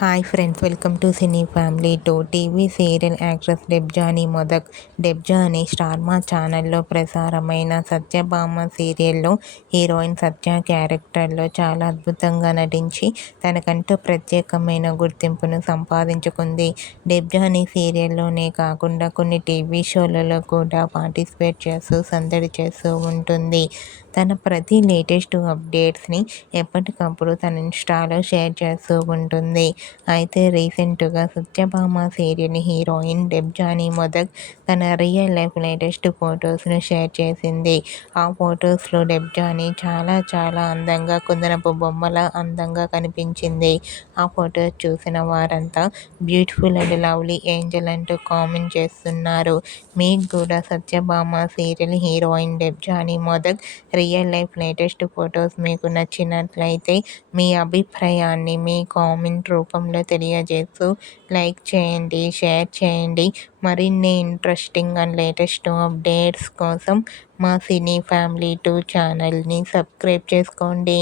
Hi friends, welcome to cine family 2. TV serial actress Debjani Modak. Debjani Star Maa ఛానల్లో ప్రసారమైన సత్యభామ సీరియల్లో heroine సత్య క్యారెక్టర్లో చాలా అద్భుతంగా నటించి తనకంటూ ప్రత్యేకమైన గుర్తింపును సంపాదించుకుంది. డెబ్జానీ సీరియల్లోనే కాకుండా కొన్ని టీవీ షోలలో కూడా పార్టిసిపేట్ చేస్తూ సందడి చేస్తూ ఉంటుంది. తన ప్రతి లేటెస్ట్ అప్డేట్స్ని ఎప్పటికప్పుడు తన ఇన్స్టాలో షేర్ చేస్తూ ఉంటుంది. అయితే రీసెంట్గా సత్యభామ సీరియల్ హీరోయిన్ డెబ్జానీ మొదక్ తన రియల్ లైఫ్ లేటెస్ట్ ఫొటోస్ను షేర్ చేసింది. ఆ ఫొటోస్లో డెబ్జానీ చాలా చాలా అందంగా కుందనపు బొమ్మలా అందంగా కనిపించింది. ఆ ఫొటోస్ చూసిన వారంతా బ్యూటిఫుల్ అండ్ లవ్లీ ఏంజల్ అంటూ కామెంట్ చేస్తున్నారు. మీకు కూడా Satyabhama serial heroine Debjani Modak real life latest photos మీకు నచ్చినట్లయితే మీ అభిప్రాయాన్ని మీ కామెంట్ రూపంలో తెలియజేస్తూ లైక్ చేయండి, షేర్ చేయండి. మరిన్ని ఇంట్రెస్టింగ్ అండ్ లేటెస్ట్ అప్డేట్స్ కోసం మా సినీ ఫ్యామిలీ 2 ఛానల్ని సబ్స్క్రైబ్ చేసుకోండి.